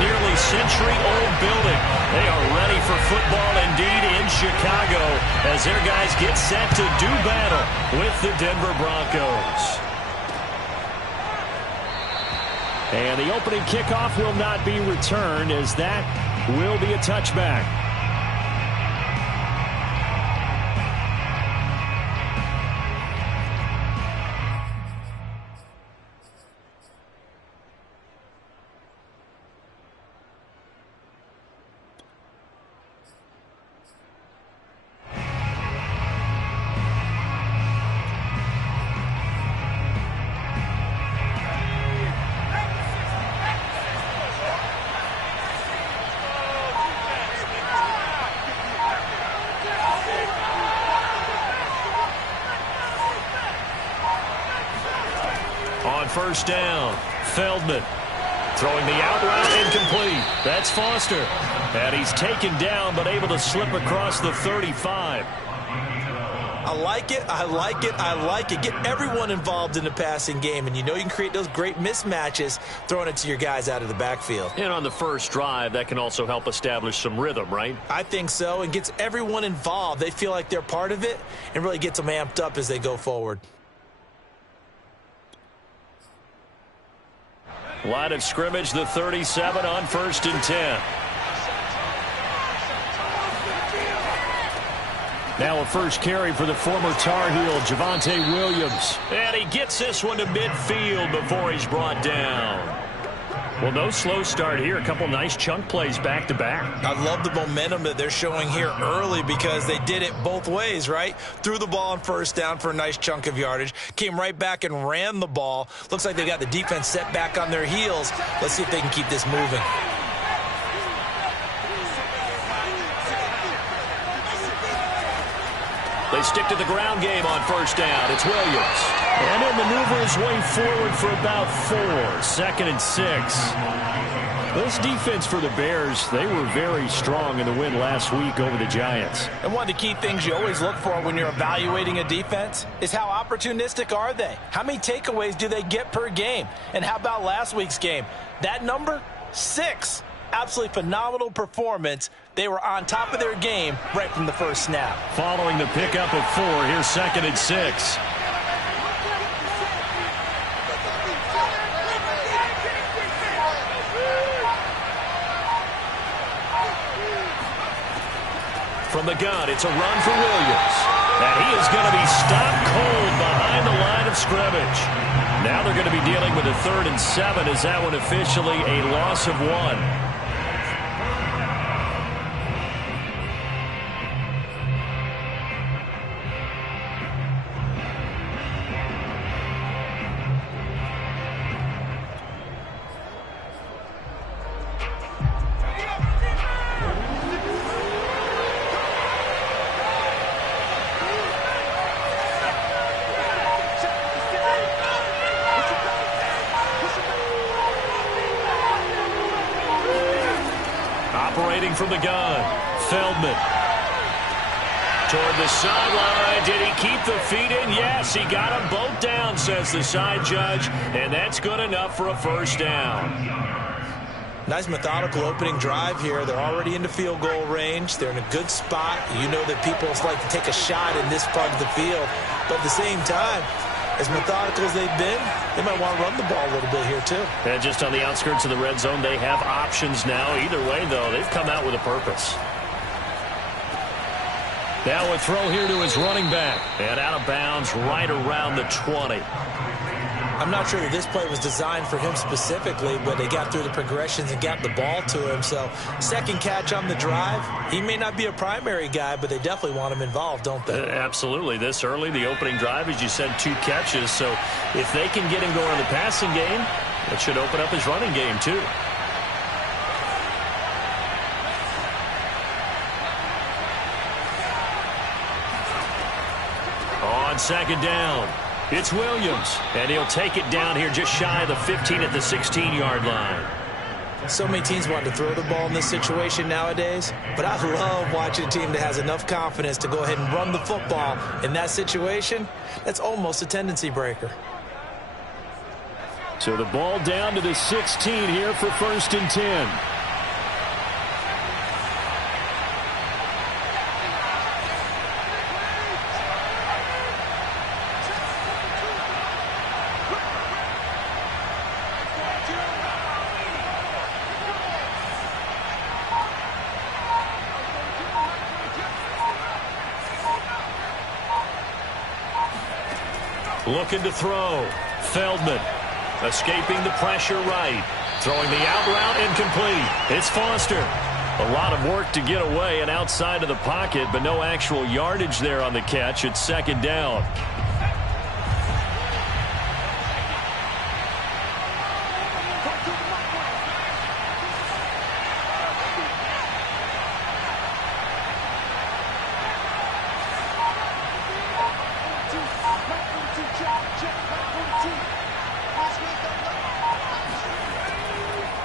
nearly century-old building. They are ready for football indeed in Chicago as their guys get set to do battle with the Denver Broncos. And the opening kickoff will not be returned as that will be a touchback. On first down, Feldman throwing the out route incomplete. That's Foster. And he's taken down but able to slip across the 35. I like it, I like it, I like it. Get everyone involved in the passing game, and you know you can create those great mismatches throwing it to your guys out of the backfield. And on the first drive, that can also help establish some rhythm, right? I think so, and gets everyone involved. They feel like they're part of it and really gets them amped up as they go forward. Line of scrimmage, the 37 on 1st and 10. Now a first carry for the former Tar Heel, Javonte Williams. And he gets this one to midfield before he's brought down. Well, no slow start here. A couple nice chunk plays back-to-back. I love the momentum that they're showing here early because they did it both ways, right? Threw the ball on first down for a nice chunk of yardage. Came right back and ran the ball. Looks like they got the defense set back on their heels. Let's see if they can keep this moving. They stick to the ground game on first down. It's Williams. And he'll maneuver his way forward for about 4. 2nd and 6. This defense for the Bears, they were very strong in the win last week over the Giants. And one of the key things you always look for when you're evaluating a defense is how opportunistic are they? How many takeaways do they get per game? And how about last week's game? That number? 6. Absolutely phenomenal performance. They were on top of their game right from the first snap. Following the pickup of 4, here's 2nd and 6. From the gun, it's a run for Williams. And he is going to be stopped cold behind the line of scrimmage. Now they're going to be dealing with a 3rd and 7. Is that one officially a loss of 1? Operating from the gun, Feldman. Toward the sideline. Did he keep the feet in? Yes, he got them both down, says the side judge. And that's good enough for a first down. Nice methodical opening drive here. They're already into field goal range. They're in a good spot. You know that people like to take a shot in this part of the field. But at the same time, as methodical as they've been, they might want to run the ball a little bit here too. And just on the outskirts of the red zone, they have options now. Either way, though, they've come out with a purpose. Now a throw here to his running back. And out of bounds right around the 20. I'm not sure that this play was designed for him specifically, but they got through the progressions and got the ball to him. So, second catch on the drive. He may not be a primary guy, but they definitely want him involved, don't they? Absolutely. This early, the opening drive, as you said, 2 catches. So, if they can get him going in the passing game, it should open up his running game, too. On second down, it's Williams, and he'll take it down here just shy of the 15 at the 16-yard line. So many teams want to throw the ball in this situation nowadays, but I love watching a team that has enough confidence to go ahead and run the football in that situation. That's almost a tendency breaker. So the ball down to the 16 here for 1st and 10. Looking to throw. Feldman escaping the pressure right. Throwing the out route incomplete. It's Foster. A lot of work to get away and outside of the pocket, but no actual yardage there on the catch. It's 2nd down.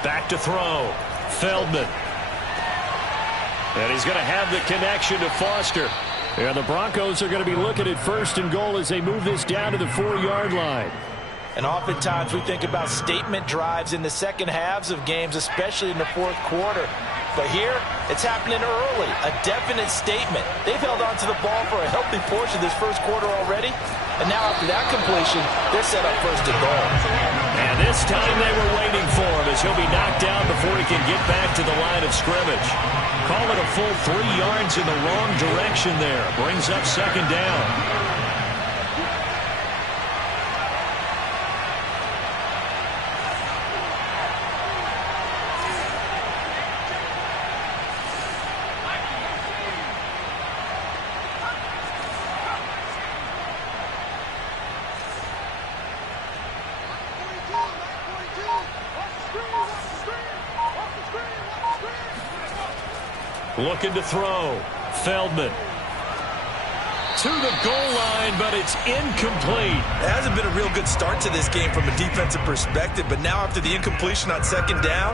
Back to throw. Feldman. And he's going to have the connection to Foster. And the Broncos are going to be looking at 1st and goal as they move this down to the 4-yard line. And oftentimes we think about statement drives in the second halves of games, especially in the 4th quarter. But here, it's happening early. A definite statement. They've held on to the ball for a healthy portion of this 1st quarter already. And now after that completion, they're set up 1st and goal. And this time they were waiting for him as he'll be knocked down before he can get back to the line of scrimmage. Call it a full 3 yards in the wrong direction there. Brings up 2nd down. Looking to throw. Feldman. To the goal line, but it's incomplete. It hasn't been a real good start to this game from a defensive perspective, but now after the incompletion on 2nd down,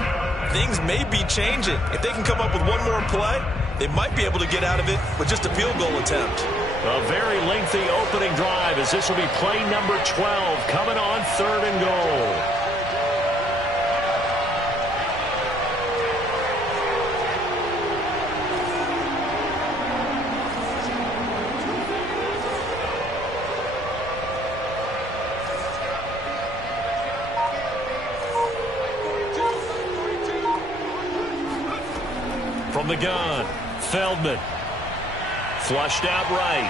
things may be changing. If they can come up with one more play, they might be able to get out of it with just a field goal attempt. A very lengthy opening drive as this will be play number 12 coming on 3rd and goal. From the gun, Feldman. Flushed out right.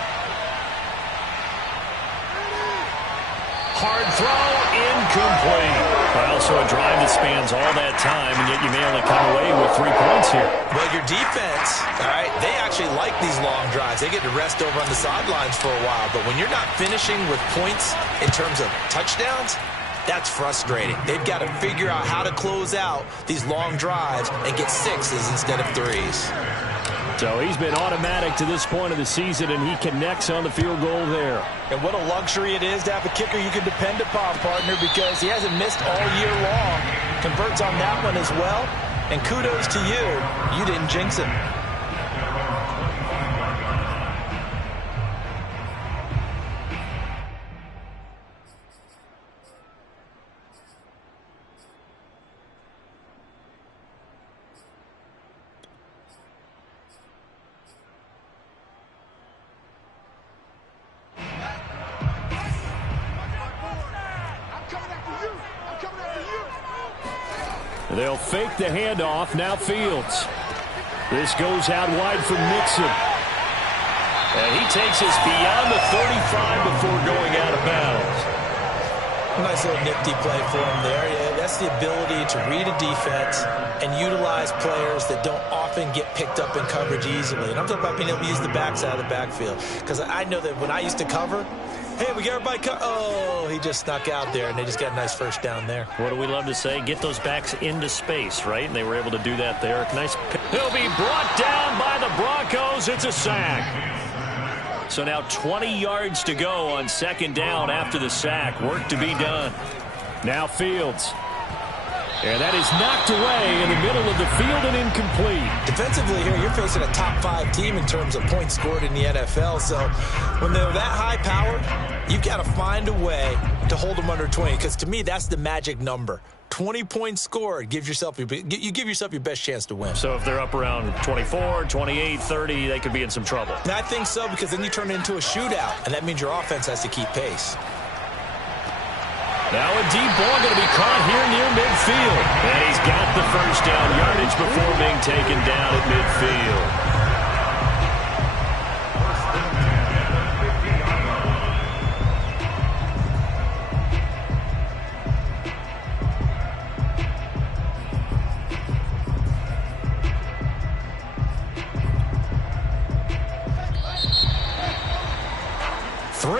Hard throw, incomplete. Well, so a drive that spans all that time, and yet you may only come away with 3 points here. Well, your defense, all right, they actually like these long drives. They get to rest over on the sidelines for a while. But when you're not finishing with points in terms of touchdowns, that's frustrating. They've got to figure out how to close out these long drives and get 6s instead of 3s. So he's been automatic to this point of the season, and he connects on the field goal there. And what a luxury it is to have a kicker you can depend upon, partner, because he hasn't missed all year long. Converts on that one as well. And kudos to you. You didn't jinx him. They'll fake the handoff. Now Fields. This goes out wide for Mixon. And he takes us beyond the 35 before going out of bounds. Nice little nifty play for him there. Yeah, that's the ability to read a defense and utilize players that don't often get picked up in coverage easily. And I'm talking about being able to use the backside of the backfield. Because I know that when I used to cover, hey, we got everybody oh, he just snuck out there, and they just got a nice 1st down there. What do we love to say? Get those backs into space, right? And they were able to do that there. Nice. He'll be brought down by the Broncos. It's a sack. So now 20 yards to go on 2nd down after the sack. Work to be done. Now Fields. And that is knocked away in the middle of the field and incomplete. Defensively here, you're facing a top 5 team in terms of points scored in the NFL. So when they're that high-powered, you've got to find a way to hold them under 20. Because to me, that's the magic number. 20 points scored, you give yourself your best chance to win. So if they're up around 24, 28, 30, they could be in some trouble. And I think so, because then you turn it into a shootout, and that means your offense has to keep pace. Now a deep ball going to be caught here near midfield. And he's got the first down yardage before being taken down at midfield.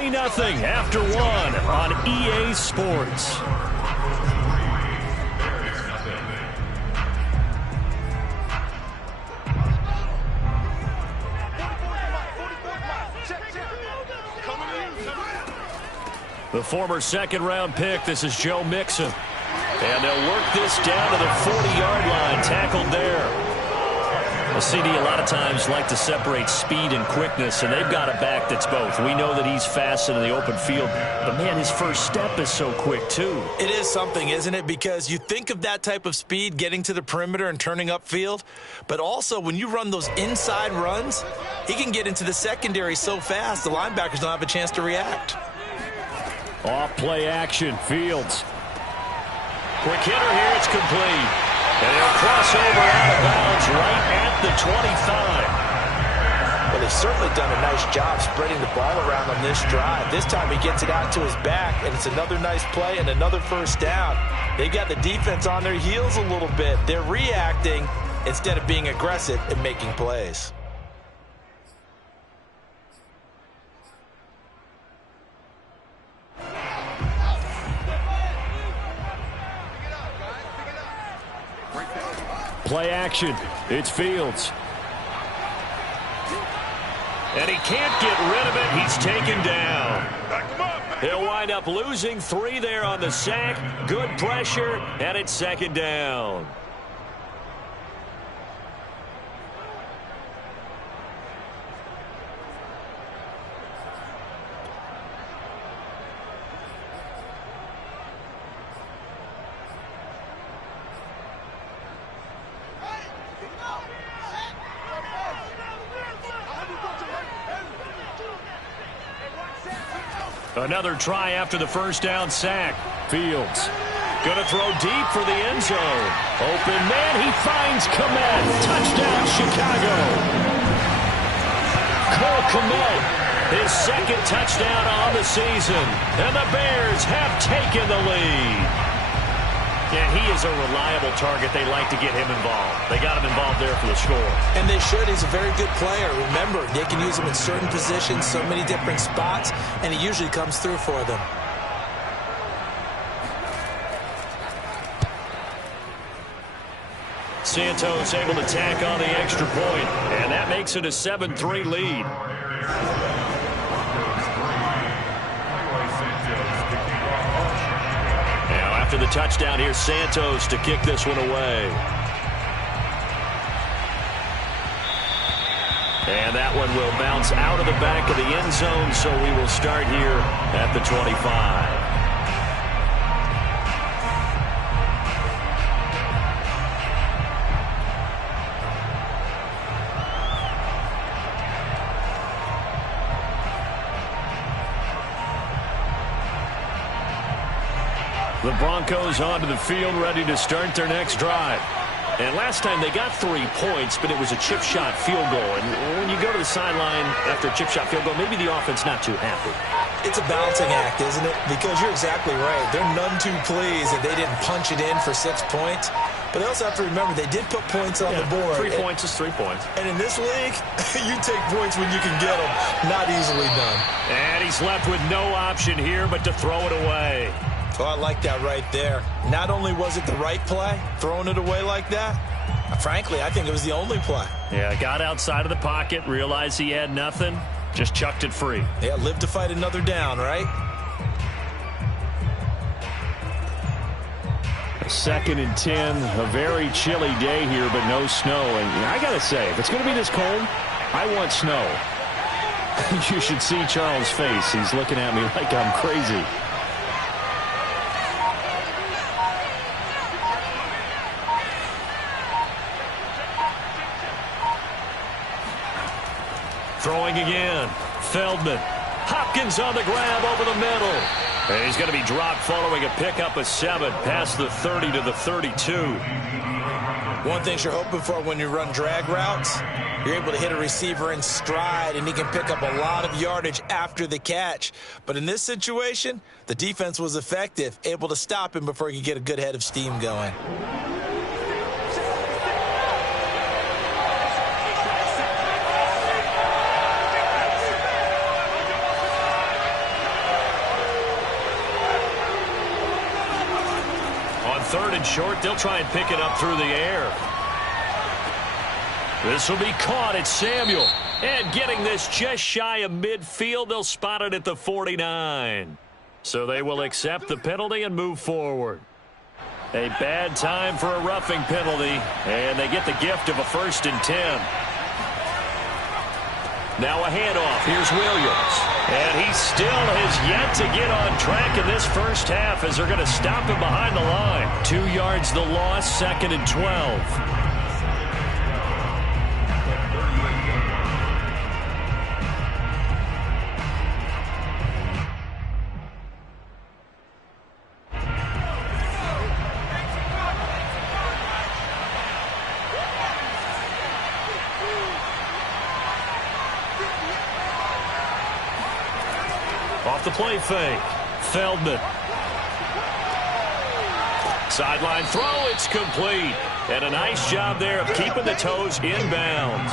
Nothing after one on EA Sports. The former second-round pick, this is Joe Mixon. And they'll work this down to the 40-yard line, tackled there. A CD a lot of times like to separate speed and quickness, and they've got a back that's both. We know that he's fast in the open field, but, man, his first step is so quick, too. It is something, isn't it? Because you think of that type of speed getting to the perimeter and turning upfield, but also when you run those inside runs, he can get into the secondary so fast the linebackers don't have a chance to react. Off play action, Fields. Quick hitter here, it's complete. And he'll cross over out of bounds right at the 25. Well, they've certainly done a nice job spreading the ball around on this drive. This time he gets it out to his back, and it's another nice play and another first down. They've got the defense on their heels a little bit. They're reacting instead of being aggressive and making plays. Play action. It's Fields. And he can't get rid of it. He's taken down. He'll wind up losing 3 there on the sack. Good pressure, and it's second down. Another try after the first down sack. Fields going to throw deep for the end zone. Open man, he finds Kmet. Touchdown, Chicago. Cole Kmet, his second touchdown on the season. And the Bears have taken the lead. And he is a reliable target. They like to get him involved. They got him involved there for the score. And they should. He's a very good player. Remember, they can use him in certain positions, so many different spots, and he usually comes through for them. Santos able to tack on the extra point, and that makes it a 7-3 lead. After the touchdown, here's Santos to kick this one away. And that one will bounce out of the back of the end zone, so we will start here at the 25. The Broncos onto the field, ready to start their next drive. And last time they got 3 points, but it was a chip shot field goal. And when you go to the sideline after a chip shot field goal, maybe the offense not too happy. It's a balancing act, isn't it? Because you're exactly right. They're none too pleased that they didn't punch it in for 6 points. But they also have to remember they did put points on the board. 3 points is 3 points. And in this league, you take points when you can get them. Not easily done. And he's left with no option here but to throw it away. Oh, I like that right there. Not only was it the right play, throwing it away like that, frankly, I think it was the only play. Yeah, got outside of the pocket, realized he had nothing, just chucked it free. Yeah, live to fight another down, right? 2nd and 10, a very chilly day here, but no snow. And I got to say, if it's going to be this cold, I want snow. You should see Charles' face. He's looking at me like I'm crazy. Throwing again. Feldman. Hopkins on the grab over the middle. And he's going to be dropped following a pickup of 7 past the 30 to the 32. One thing you're hoping for when you run drag routes, you're able to hit a receiver in stride, and he can pick up a lot of yardage after the catch. But in this situation, the defense was effective, able to stop him before he could get a good head of steam going. On 3rd and short, they'll try and pick it up through the air. This will be caught. It's Samuel. And getting this just shy of midfield, they'll spot it at the 49. So they will accept the penalty and move forward. A bad time for a roughing penalty, and they get the gift of a 1st and 10. Now a handoff. Here's Williams. And he still has yet to get on track in this first half as they're going to stop him behind the line. 2 yards the loss, 2nd and 12. Off the play fake. Feldman. Sideline throw. It's complete. And a nice job there of keeping the toes inbounds.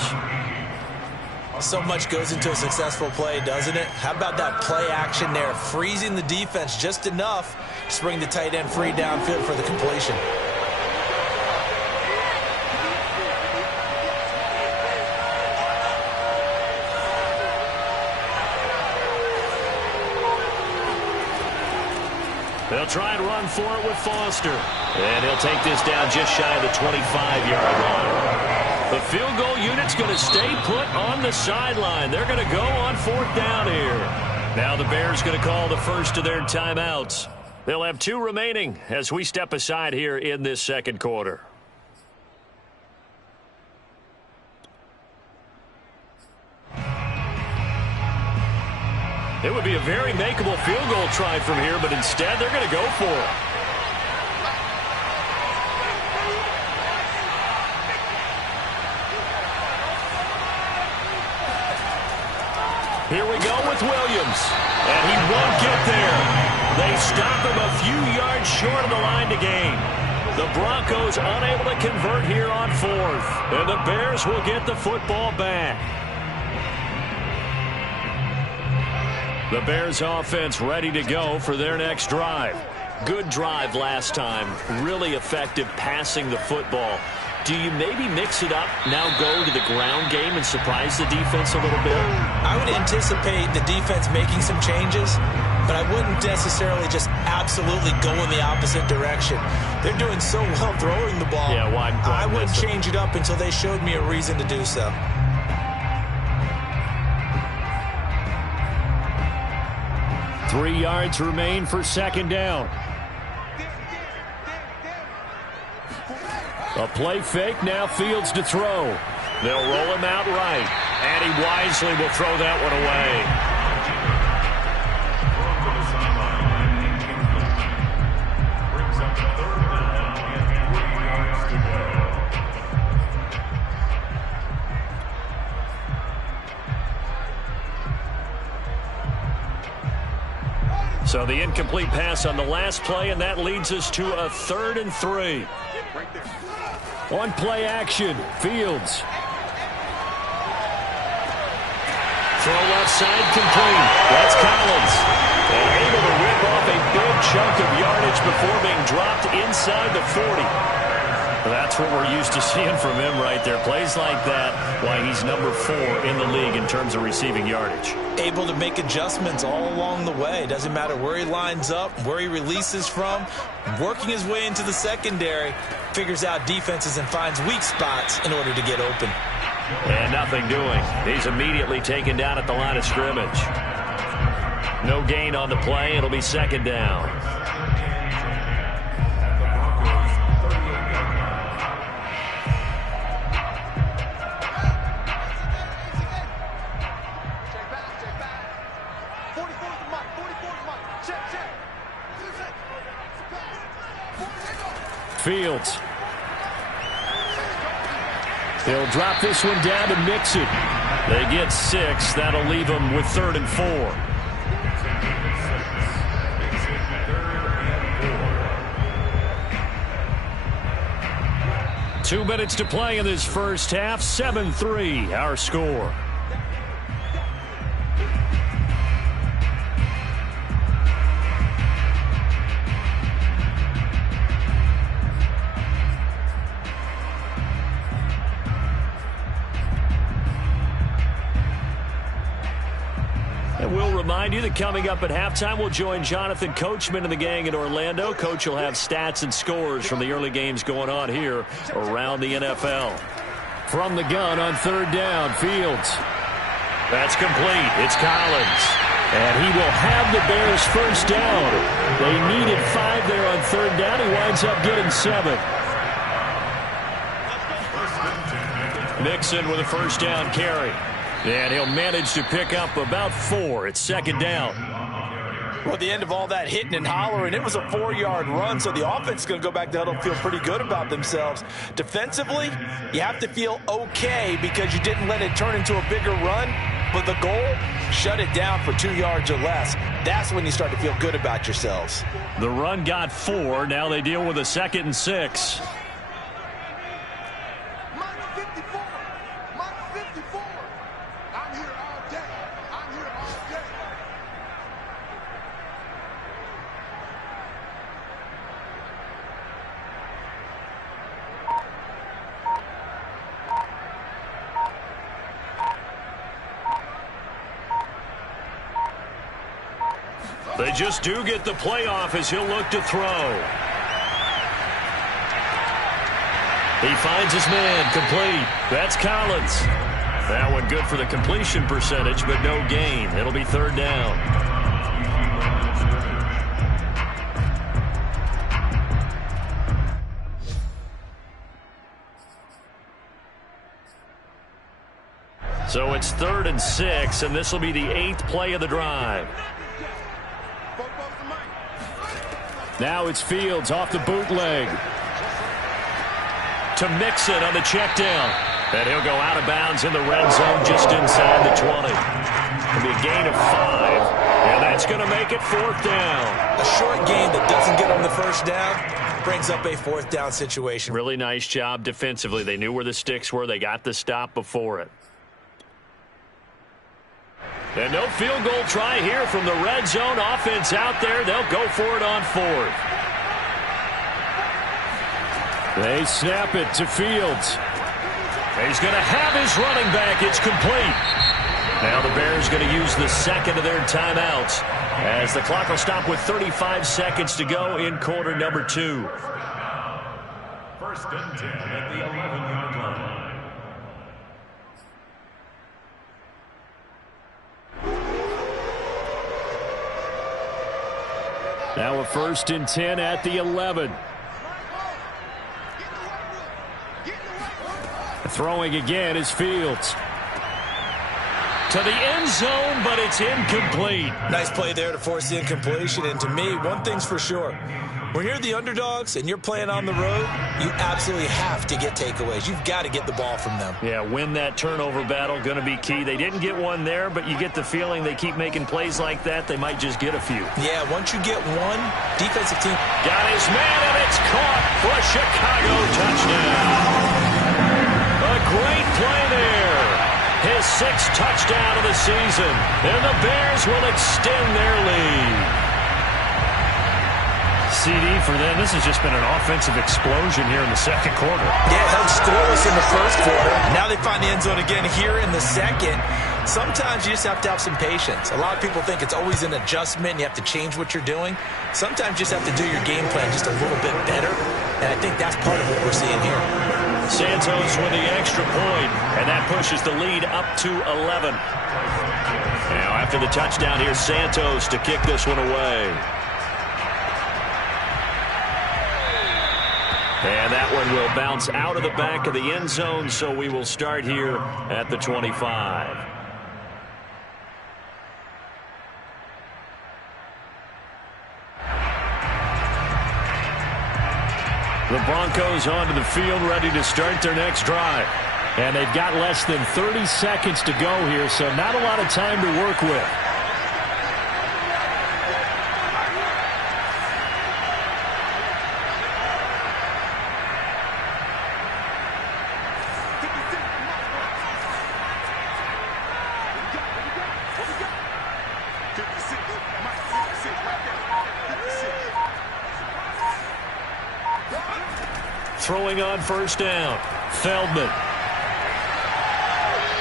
So much goes into a successful play, doesn't it? How about that play action there? Freezing the defense just enough to bring the tight end free downfield for the completion. They'll try and run for it with Foster. And he'll take this down just shy of the 25-yard line. The field goal unit's going to stay put on the sideline. They're going to go on 4th down here. Now the Bears going to call the first of their timeouts. They'll have 2 remaining as we step aside here in this 2nd quarter. It would be a very makeable field goal try from here, but instead they're going to go for it. Here we go with Williams. And he won't get there. They stop him a few yards short of the line to gain. The Broncos unable to convert here on 4th. And the Bears will get the football back. The Bears offense ready to go for their next drive. Good drive last time. Really effective passing the football. Do you maybe mix it up, now go to the ground game and surprise the defense a little bit? I would anticipate the defense making some changes, but I wouldn't necessarily just absolutely go in the opposite direction. They're doing so well throwing the ball. Yeah, why I wouldn't change it up until they showed me a reason to do so. Three yards remain for 2nd down. A play fake, now Fields to throw. They'll roll him out right, and he wisely will throw that one away. So the incomplete pass on the last play, and that leads us to a 3rd and 3. On play action, Fields. Throw left side complete. That's Collins. And able to rip off a big chunk of yardage before being dropped inside the 40. That's what we're used to seeing from him right there. Plays like that, why he's number 4 in the league in terms of receiving yardage. Able to make adjustments all along the way. Doesn't matter where he lines up, where he releases from. Working his way into the secondary, figures out defenses and finds weak spots in order to get open. And nothing doing. He's immediately taken down at the line of scrimmage. No gain on the play. It'll be second down. Fields. He'll drop this one down to mix it. They get 6. That'll leave them with 3rd and 4. Two minutes to play in this first half. 7-3 our score. Remind you that coming up at halftime, we'll join Jonathan Coachman and the gang in Orlando. Coach will have stats and scores from the early games going on here around the NFL. From the gun on 3rd down, Fields. That's complete. It's Collins. And he will have the Bears first down. They needed 5 there on 3rd down. He winds up getting 7. Mixon with a first down carry. And he'll manage to pick up about 4. It's second down. Well, at the end of all that hitting and hollering, it was a 4-yard run, so the offense is going to go back to huddle and feel pretty good about themselves. Defensively, you have to feel okay because you didn't let it turn into a bigger run, but the goal, shut it down for 2 yards or less. That's when you start to feel good about yourselves. The run got 4. Now they deal with a 2nd and 6. They just do get the playoff as he'll look to throw. He finds his man, complete. That's Collins. That one good for the completion percentage, but no gain. It'll be 3rd down. So it's 3rd and 6, and this will be the 8th play of the drive. Now it's Fields off the bootleg. To Mixon on the check down. And he'll go out of bounds in the red zone just inside the 20. It'll be a gain of 5. And that's going to make it 4th down. A short gain that doesn't get on the first down brings up a 4th down situation. Really nice job defensively. They knew where the sticks were. They got the stop before it. And no field goal try here from the red zone. Offense out there. They'll go for it on 4th. They snap it to Fields. He's going to have his running back. It's complete. Now the Bears going to use the 2nd of their timeouts as the clock will stop with 35 seconds to go in quarter number 2. 1st and 10 at the 11-yard line. Now a 1st and 10 at the 11. Throwing again is Fields. To the end zone, but it's incomplete. Nice play there to force the incompletion. And to me, one thing's for sure. When you're the underdogs and you're playing on the road, you absolutely have to get takeaways. You've got to get the ball from them. Yeah, win that turnover battle, going to be key. They didn't get one there, but you get the feeling they keep making plays like that, they might just get a few. Yeah, once you get one, defensive team. Got his man, and it's caught for a Chicago touchdown. A great play there. His 6th touchdown of the season. And the Bears will extend their lead. CD for them. This has just been an offensive explosion here in the second quarter. Yeah, held scoreless in the first quarter. Now they find the end zone again here in the second. Sometimes you just have to have some patience. A lot of people think it's always an adjustment. You have to change what you're doing. Sometimes you just have to do your game plan just a little bit better. And I think that's part of what we're seeing here. Santos with the extra point, and that pushes the lead up to 11. Now after the touchdown, here's Santos to kick this one away. And that one will bounce out of the back of the end zone, so we will start here at the 25. The Broncos onto the field, ready to start their next drive. And they've got less than 30 seconds to go here, so not a lot of time to work with. Throwing on first down, Feldman.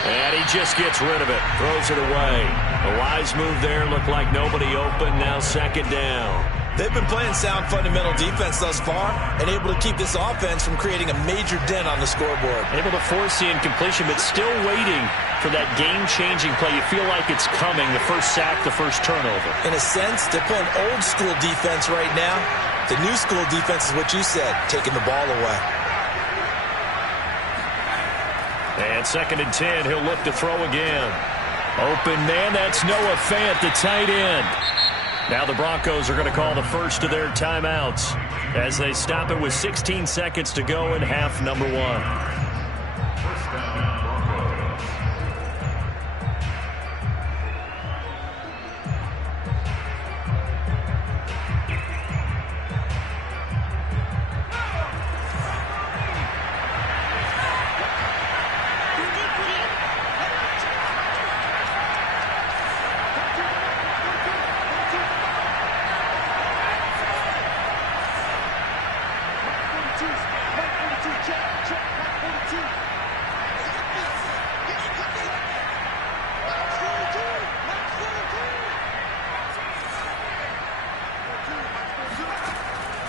And he just gets rid of it, throws it away. A wise move there, looked like nobody open, now second down. They've been playing sound fundamental defense thus far and able to keep this offense from creating a major dent on the scoreboard. Able to force the incompletion, but still waiting for that game-changing play. You feel like it's coming, the first sack, the first turnover. In a sense, they're playing old-school defense right now. The new school defense is what you said, taking the ball away. And second and 10, he'll look to throw again. Open man, that's Noah Fant, the tight end. Now the Broncos are going to call the first of their timeouts as they stop it with 16 seconds to go in half number one.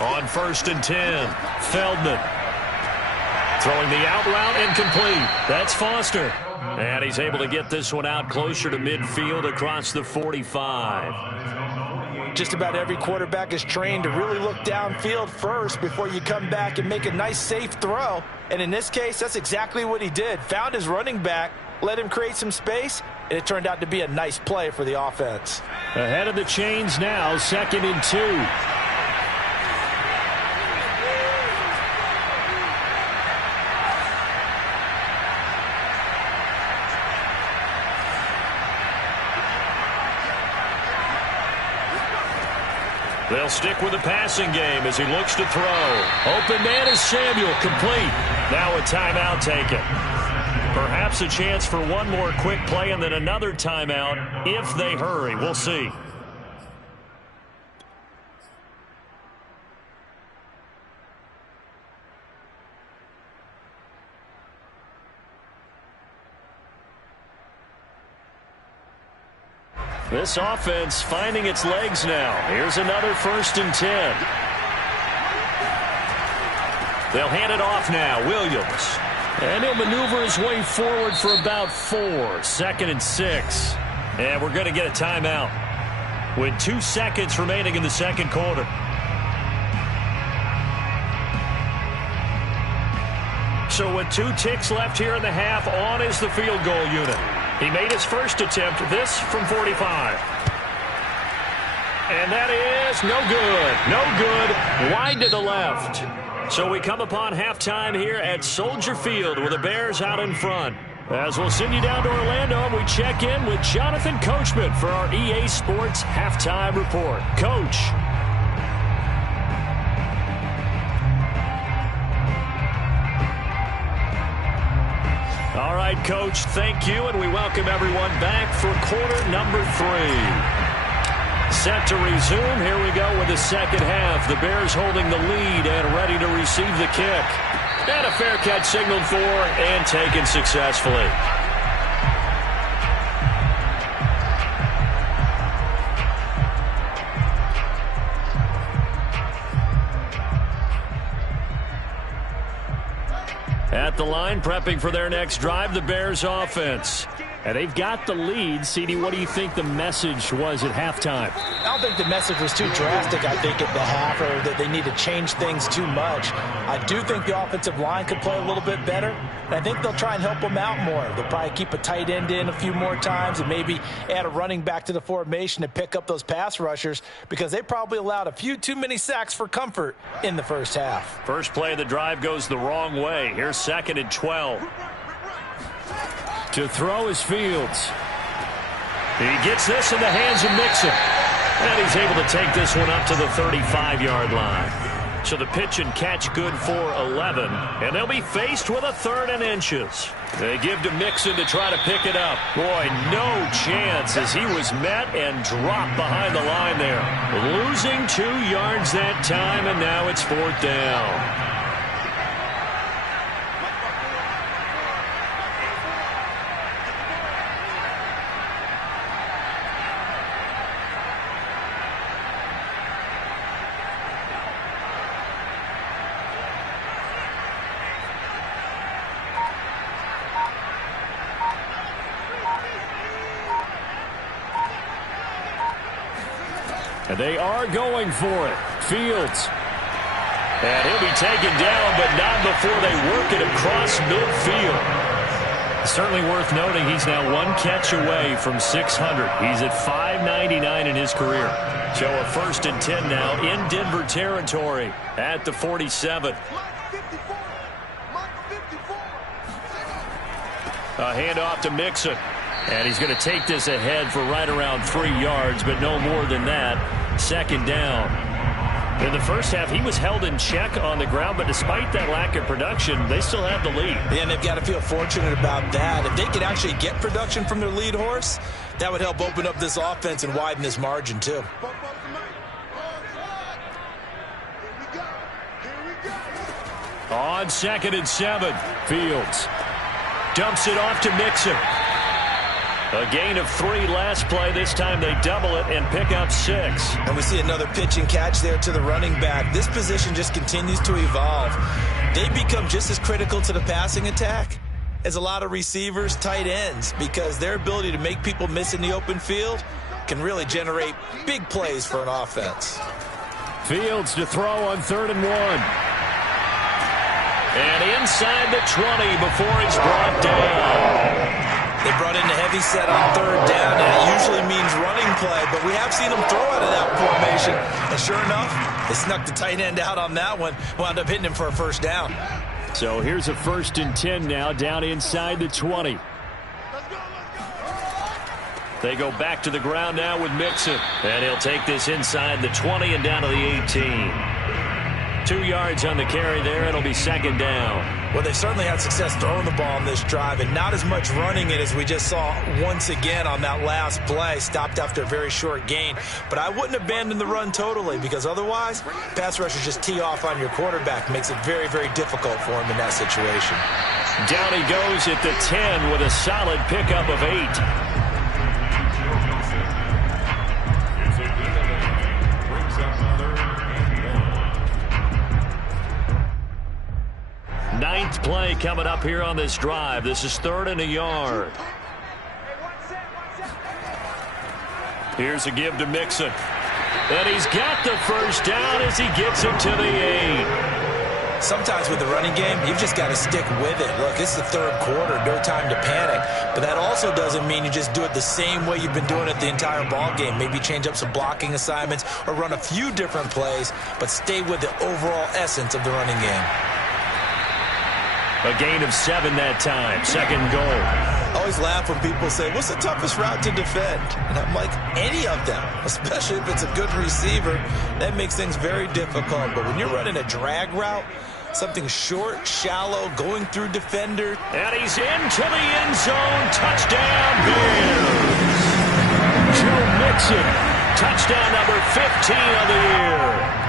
On first and 10, Feldman. Throwing the out route incomplete. That's Foster. And he's able to get this one out closer to midfield across the 45. Just about every quarterback is trained to really look downfield first before you come back and make a nice, safe throw. And in this case, that's exactly what he did. Found his running back, let him create some space, and it turned out to be a nice play for the offense. Ahead of the chains now, second and 2. They'll stick with the passing game as he looks to throw. Open man is Samuel, complete. Now a timeout taken. Perhaps a chance for one more quick play and then another timeout if they hurry. We'll see. This offense finding its legs now. Here's another first and 10. They'll hand it off now. Williams. And he'll maneuver his way forward for about 4. Second and 6. And we're going to get a timeout with 2 seconds remaining in the second quarter. So with 2 ticks left here in the half, on is the field goal unit. He made his first attempt, this from 45. And that is no good. No good. Wide to the left. So we come upon halftime here at Soldier Field with the Bears out in front. As we'll send you down to Orlando, we check in with Jonathan Coachman for our EA Sports Halftime Report. Coach. All right, Coach, thank you, and we welcome everyone back for quarter number 3. Set to resume. Here we go with the second half. The Bears holding the lead and ready to receive the kick. And a fair catch signaled for and taken successfully. At the line, prepping for their next drive, the Bears offense. And they've got the lead. CD, what do you think the message was at halftime? I don't think the message was too drastic, I think, at the half, or that they need to change things too much. I do think the offensive line could play a little bit better, and I think they'll try and help them out more. They'll probably keep a tight end in a few more times and maybe add a running back to the formation to pick up those pass rushers, because they probably allowed a few too many sacks for comfort in the first half. First play of the drive goes the wrong way. Here's 2nd and 12. To throw is Fields. He gets this in the hands of Mixon. And he's able to take this one up to the 35-yard line. So the pitch and catch good for 11. And they'll be faced with a 3rd and inches. They give to Mixon to try to pick it up. Boy, no chance as he was met and dropped behind the line there. Losing 2 yards that time, and now it's 4th down. And they are going for it. Fields. And he'll be taken down, but not before they work it across midfield. Certainly worth noting he's now 1 catch away from 600. He's at 599 in his career. So a 1st and 10 now in Denver territory at the 47. A handoff to Mixon. And he's going to take this ahead for right around 3 yards, but no more than that. 2nd down. In the first half, he was held in check on the ground, but despite that lack of production, they still have the lead. Yeah, and they've got to feel fortunate about that. If they could actually get production from their lead horse, that would help open up this offense and widen this margin, too. On 2nd and 7, Fields dumps it off to Mixon. A gain of 3 last play. This time they double it and pick up 6. And we see another pitch and catch there to the running back. This position just continues to evolve. They become just as critical to the passing attack as a lot of receivers, tight ends, because their ability to make people miss in the open field can really generate big plays for an offense. Fields to throw on 3rd and 1. And inside the 20 before it's brought down. They brought in the heavy set on 3rd down, and it usually means running play, but we have seen them throw out of that formation. And sure enough, they snuck the tight end out on that one, wound up hitting him for a 1st down. So here's a 1st and 10 now, down inside the 20. They go back to the ground now with Mixon. And he'll take this inside the 20 and down to the 18. 2 yards on the carry there. It'll be 2nd down. Well, they've certainly had success throwing the ball in this drive, and not as much running it as we just saw once again on that last play. Stopped after a very short gain. But I wouldn't abandon the run totally, because otherwise, pass rushers just tee off on your quarterback. Makes it very, very difficult for him in that situation. Down he goes at the 10 with a solid pickup of 8. Ninth play coming up here on this drive. This is 3rd and a yard. Here's a give to Mixon. And he's got the 1st down as he gets it to the 8. Sometimes with the running game, you've just got to stick with it. Look, it's the 3rd quarter, no time to panic. But that also doesn't mean you just do it the same way you've been doing it the entire ball game. Maybe change up some blocking assignments or run a few different plays, but stay with the overall essence of the running game. A gain of 7 that time. 2nd goal. I always laugh when people say, what's the toughest route to defend? And I'm like, any of them, especially if it's a good receiver. That makes things very difficult. But when you're running a drag route, something short, shallow, going through defender. And he's into the end zone. Touchdown, Bears. Joe Mixon Touchdown number 15 of the year.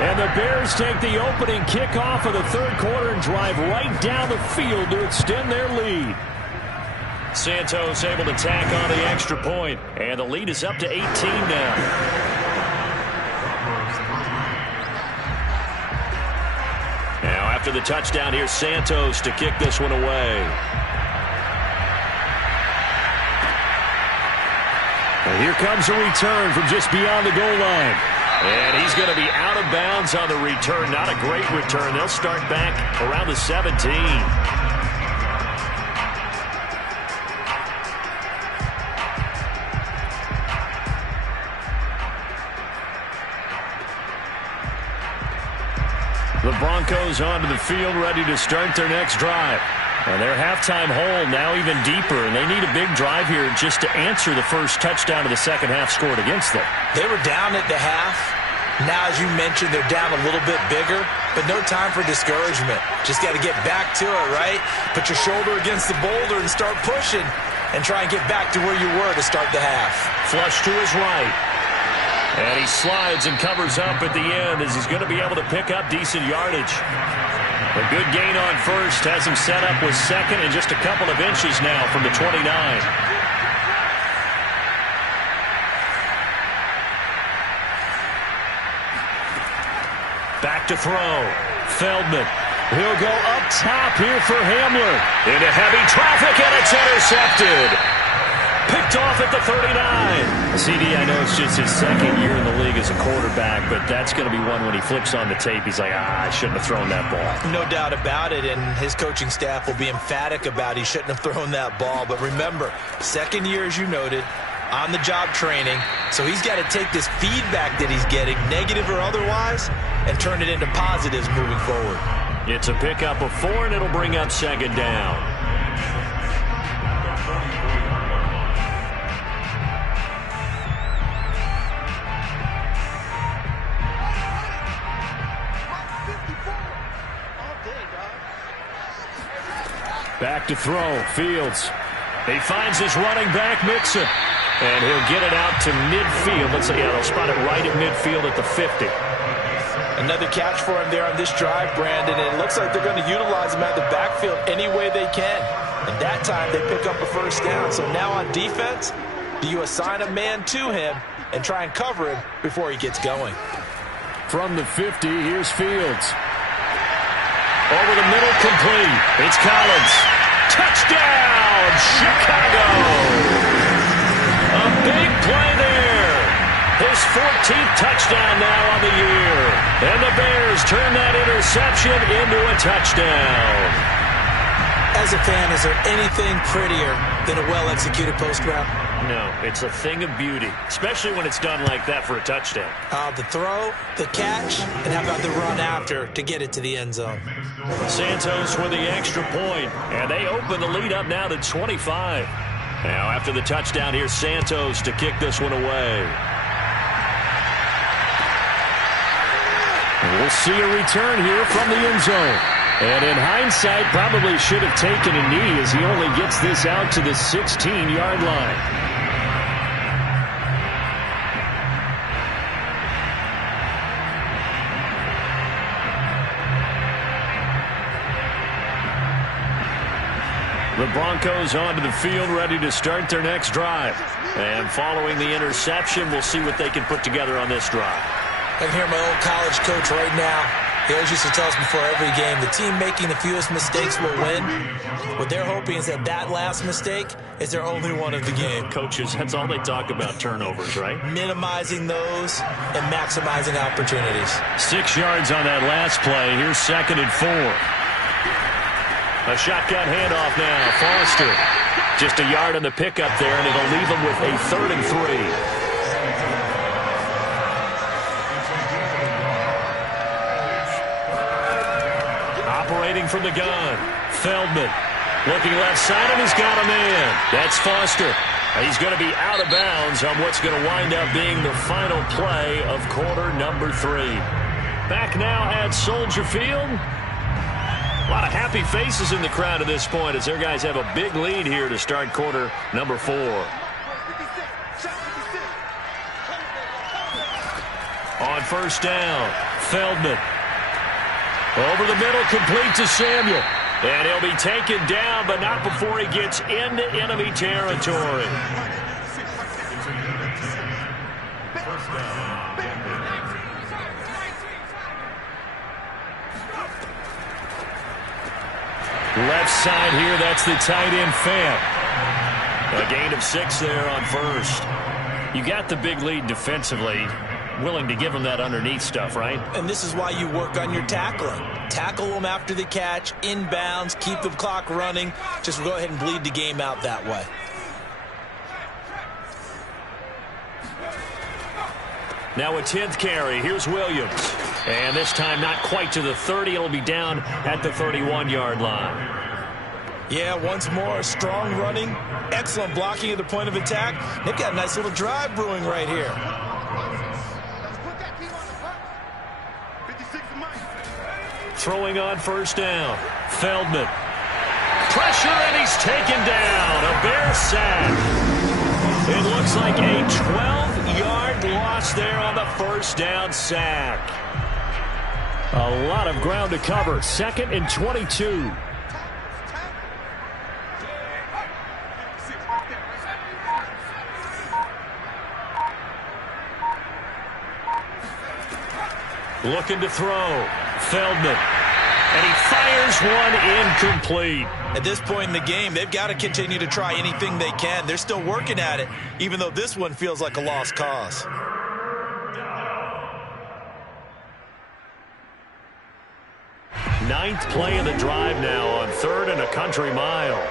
And the Bears take the opening kickoff of the third quarter and drive right down the field to extend their lead. Santos able to tack on the extra point, and the lead is up to 18 now. Now after the touchdown, here's Santos to kick this one away. And here comes a return from just beyond the goal line. And he's going to be out of bounds on the return. Not a great return. They'll start back around the 17. The Broncos onto the field, ready to start their next drive. And their halftime hole now even deeper, and they need a big drive here just to answer the first touchdown of the second half scored against them. They were down at the half. Now, as you mentioned, they're down a little bit bigger, but no time for discouragement. Just got to get back to it, right? Put your shoulder against the boulder and start pushing and try and get back to where you were to start the half. Flush to his right. And he slides and covers up at the end as he's going to be able to pick up decent yardage. A good gain on first has him set up with second and just a couple of inches now from the 29. Back to throw. Feldman. He'll go up top here for Hamler. Into heavy traffic, and it's intercepted. Picked off at the 39. CD, I know it's just his second year in the league as a quarterback, but that's going to be one when he flips on the tape. He's like, I shouldn't have thrown that ball. No doubt about it, and his coaching staff will be emphatic about he shouldn't have thrown that ball. But remember, second year, as you noted, on-the-job training, so he's got to take this feedback that he's getting, negative or otherwise, and turn it into positives moving forward. It's a pickup of 4, and it'll bring up second down. Back to throw. Fields. He finds his running back, Mixon. And he'll get it out to midfield. Let's see. Yeah, they'll spot it right at midfield at the 50. Another catch for him there on this drive, Brandon. And it looks like they're going to utilize him out of the backfield any way they can. And that time they pick up a first down. So now on defense, do you assign a man to him and try and cover him before he gets going? From the 50, here's Fields. Over the middle, complete. It's Collins. Touchdown, Chicago! A big play there. His 14th touchdown now on the year. And the Bears turn that interception into a touchdown. As a fan, is there anything prettier than a well-executed post route? No, it's a thing of beauty, especially when it's done like that for a touchdown. The throw, the catch, and how about the run after to get it to the end zone? Santos with the extra point, and they open the lead up now to 25. Now after the touchdown, here's Santos to kick this one away. And we'll see a return here from the end zone. And in hindsight, probably should have taken a knee as he only gets this out to the 16-yard line. The Broncos onto the field, ready to start their next drive. And following the interception, we'll see what they can put together on this drive. I can hear my old college coach right now. He always used to tell us before every game, the team making the fewest mistakes will win. What they're hoping is that that last mistake is their only one of the game. Coaches, that's all they talk about, turnovers, right? Minimizing those and maximizing opportunities. 6 yards on that last play. Here's 2nd and 4. A shotgun handoff now. Foster. Just a yard on the pickup there, and it'll leave him with a 3rd and 3. Operating from the gun. Feldman. Looking left side, and he's got a man. That's Foster. He's going to be out of bounds on what's going to wind up being the final play of quarter number 3. Back now at Soldier Field. A lot of happy faces in the crowd at this point as their guys have a big lead here to start quarter number 4. first down. Feldman. Over the middle, complete to Samuel. And he'll be taken down, but not before he gets into enemy territory. Left side here, that's the tight end Fant. A gain of 6 there on first. You got the big lead defensively. Willing to give him that underneath stuff, right? And this is why you work on your tackling. Tackle them after the catch, inbounds, keep the clock running. Just go ahead and bleed the game out that way. Now a 10th carry. Here's Williams. And this time not quite to the 30. It'll be down at the 31-yard line. Yeah, once more, strong running, excellent blocking at the point of attack. They've got a nice little drive brewing right here. Throwing on first down. Feldman. Pressure, and he's taken down. A Bear sack. It looks like a 12-yard loss there on the first down sack. A lot of ground to cover. 2nd and 22. Looking to throw. Feldman. And he fires one incomplete. At this point in the game, they've got to continue to try anything they can. They're still working at it, even though this one feels like a lost cause. Ninth play of the drive now on 3rd and a country mile.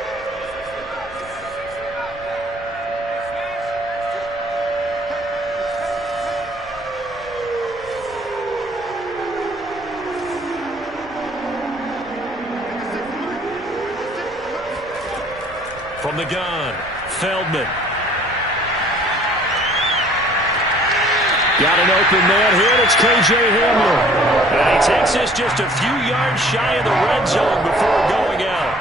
From the gun, Feldman. Got an open man here. It's K.J. Hamler. And he takes this just a few yards shy of the red zone before going out.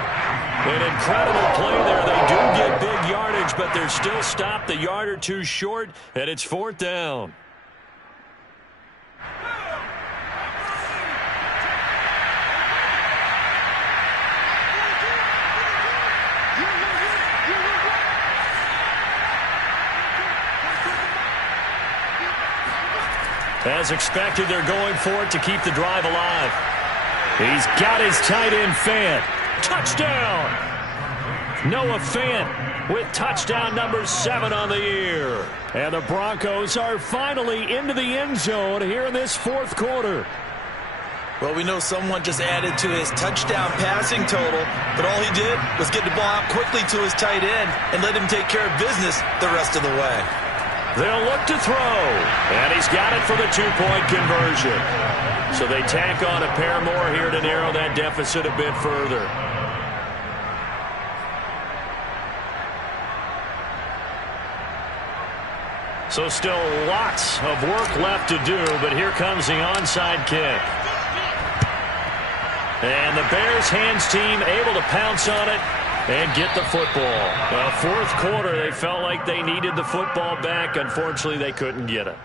An incredible play there. They do get big yardage, but they're still stopped a yard or two short, and it's 4th down. As expected, they're going for it to keep the drive alive. He's got his tight end Fant. Touchdown! Noah Fant with touchdown number 7 on the year. And the Broncos are finally into the end zone here in this 4th quarter. Well, we know someone just added to his touchdown passing total, but all he did was get the ball out quickly to his tight end and let him take care of business the rest of the way. They'll look to throw, and he's got it for the 2-point conversion. So they tack on a pair more here to narrow that deficit a bit further. So still lots of work left to do, but here comes the onside kick. And the Bears hands team able to pounce on it and get the football. 4th quarter, they felt like they needed the football back. Unfortunately, they couldn't get it.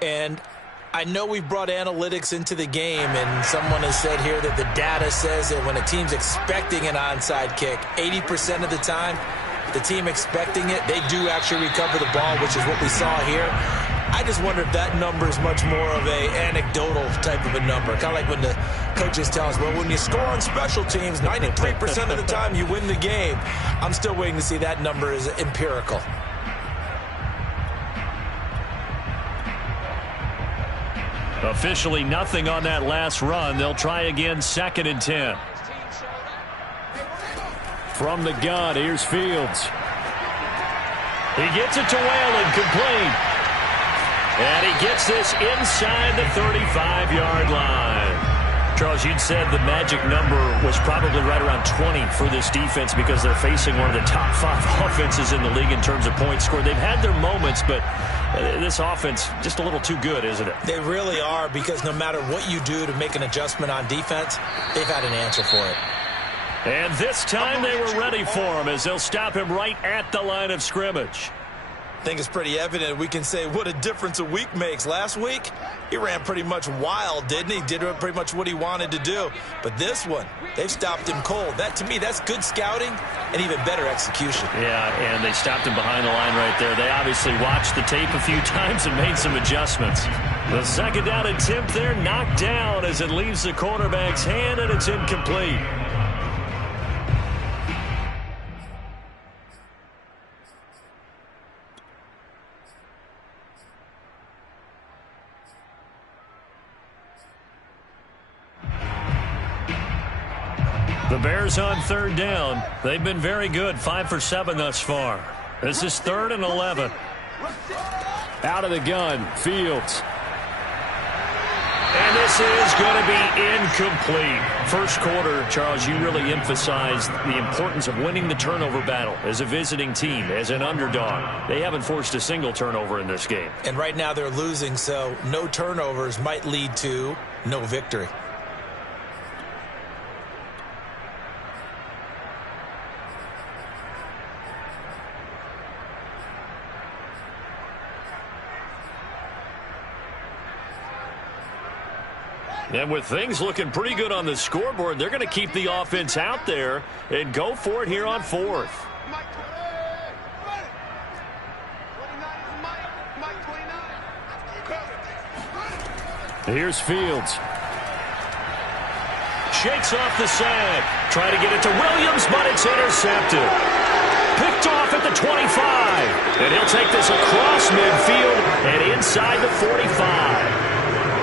And I know we've brought analytics into the game, and someone has said here that the data says that when a team's expecting an onside kick, 80% of the time, the team expecting it, they do actually recover the ball, which is what we saw here. I just wonder if that number is much more of a anecdotal type of a number. Kind of like when the coaches tell us, well, when you score on special teams, 93% of the time you win the game. I'm still waiting to see that number is empirical. Officially nothing on that last run. They'll try again 2nd and 10. From the gun, here's Fields. He gets it to Whalen, complete. And he gets this inside the 35-yard line. Charles, you'd said the magic number was probably right around 20 for this defense because they're facing one of the top 5 offenses in the league in terms of points scored. They've had their moments, but this offense just a little too good, isn't it? They really are, because no matter what you do to make an adjustment on defense, they've had an answer for it. And this time they were ready for him as they'll stop him right at the line of scrimmage. think it's pretty evident we can say what a difference a week makes. Last week, he ran pretty much wild, didn't he? Did pretty much what he wanted to do. But this one, they've stopped him cold. That, to me, that's good scouting and even better execution. Yeah, and they stopped him behind the line right there. They obviously watched the tape a few times and made some adjustments. The second down attempt there knocked down as it leaves the quarterback's hand, and it's incomplete. The Bears on third down. They've been very good, 5 for 7 thus far. This is 3rd and 11. Out of the gun, Fields. And this is going to be incomplete. First quarter, Charles, you really emphasized the importance of winning the turnover battle as a visiting team, as an underdog. They haven't forced a single turnover in this game. And right now they're losing, so no turnovers might lead to no victory. And with things looking pretty good on the scoreboard, they're going to keep the offense out there and go for it here on 4th. Here's Fields. Shakes off the sack. Try to get it to Williams, but it's intercepted. Picked off at the 25. And he'll take this across midfield and inside the 45.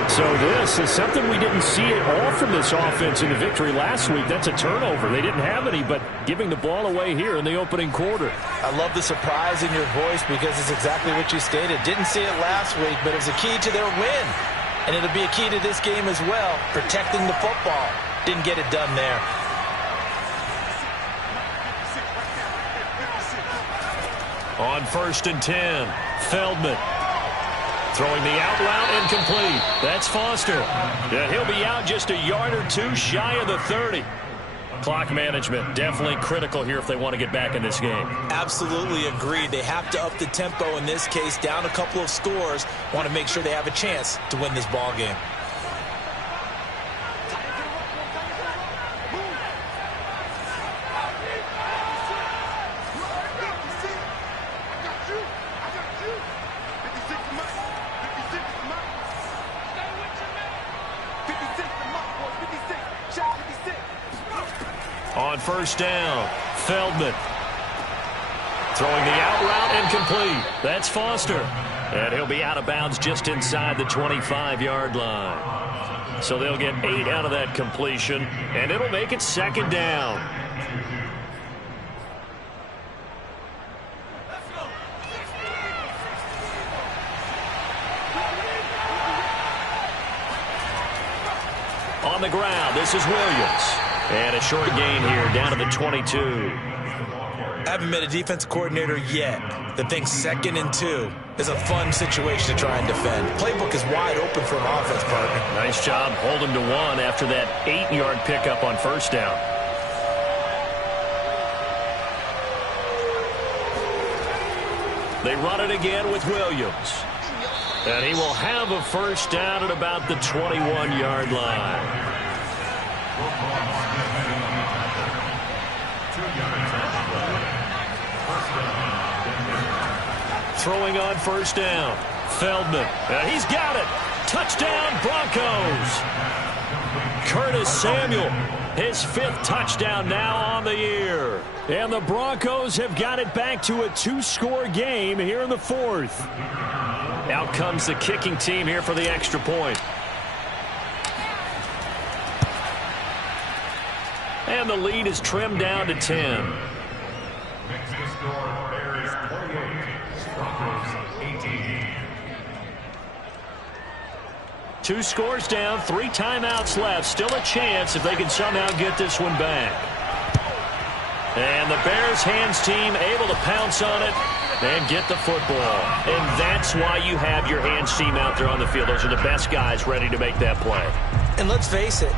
So this is something we didn't see at all from this offense in the victory last week. That's a turnover. They didn't have any, but giving the ball away here in the opening quarter. I love the surprise in your voice because it's exactly what you stated. Didn't see it last week, but it was a key to their win. And it'll be a key to this game as well, protecting the football. Didn't get it done there. On 1st and 10, Feldman. Throwing the out route incomplete. That's Foster. Yeah, he'll be out just a yard or two shy of the 30. Clock management definitely critical here if they want to get back in this game. Absolutely agreed. They have to up the tempo in this case, down a couple of scores. Want to make sure they have a chance to win this ball game. On 1st down, Feldman. Throwing the out route incomplete. That's Foster. And he'll be out of bounds just inside the 25-yard line. So they'll get 8 out of that completion, and it'll make it 2nd down. On the ground, this is Williams. And a short gain here, down to the 22. I haven't been a defensive coordinator yet that thinks 2nd and 2 is a fun situation to try and defend. Playbook is wide open for an offense, partner. Nice job holding to 1 after that 8-yard pickup on 1st down. They run it again with Williams. And he will have a 1st down at about the 21-yard line. Throwing on 1st down. Feldman. And he's got it. Touchdown, Broncos. Curtis Samuel, his 5th touchdown now on the year. And the Broncos have got it back to a 2-score game here in the 4th. Out comes the kicking team here for the extra point. And the lead is trimmed down to 10. 2 scores down, 3 timeouts left. Still a chance if they can somehow get this one back. And the Bears hands team able to pounce on it and get the football. And that's why you have your hands team out there on the field. Those are the best guys ready to make that play. And let's face it,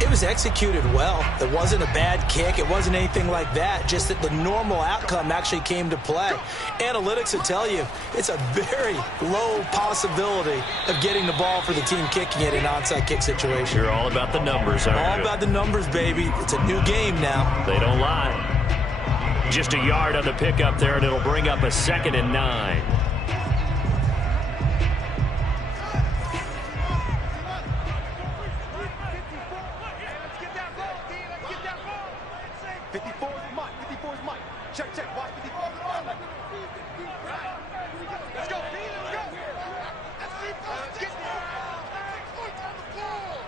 It was executed well. It wasn't a bad kick. It wasn't anything like that. Just that the normal outcome actually came to play. Analytics will tell you it's a very low possibility of getting the ball for the team kicking it in an onside kick situation. You're all about the numbers, aren't you? All about the numbers, baby. It's a new game now. They don't lie. Just a yard on the pickup there, and it'll bring up a 2nd and 9. Check, check, watch 54. Let's go, B, let's go. Let's keep going. Get points on the floor.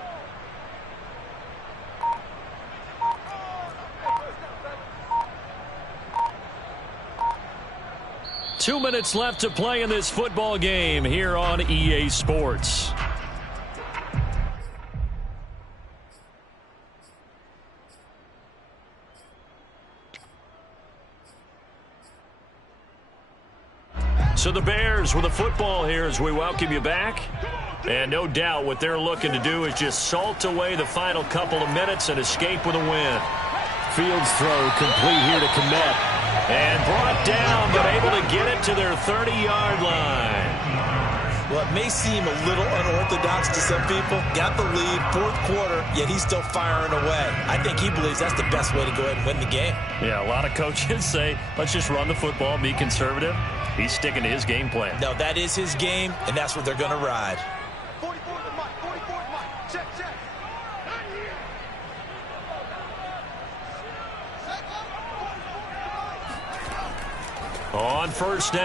2 minutes left to play in this football game here on EA Sports. So the Bears with the football here as we welcome you back. And no doubt what they're looking to do is just salt away the final couple of minutes and escape with a win. Fields throw complete here to commit. And brought down, but able to get it to their 30-yard line. Well, it may seem a little unorthodox to some people. Got the lead, 4th quarter, yet he's still firing away. I think he believes that's the best way to go ahead and win the game. Yeah, a lot of coaches say, let's just run the football, be conservative. He's sticking to his game plan. No, that is his game, and that's what they're going to ride. 44 to Mike, 44 to Mike. Check, check. On first down.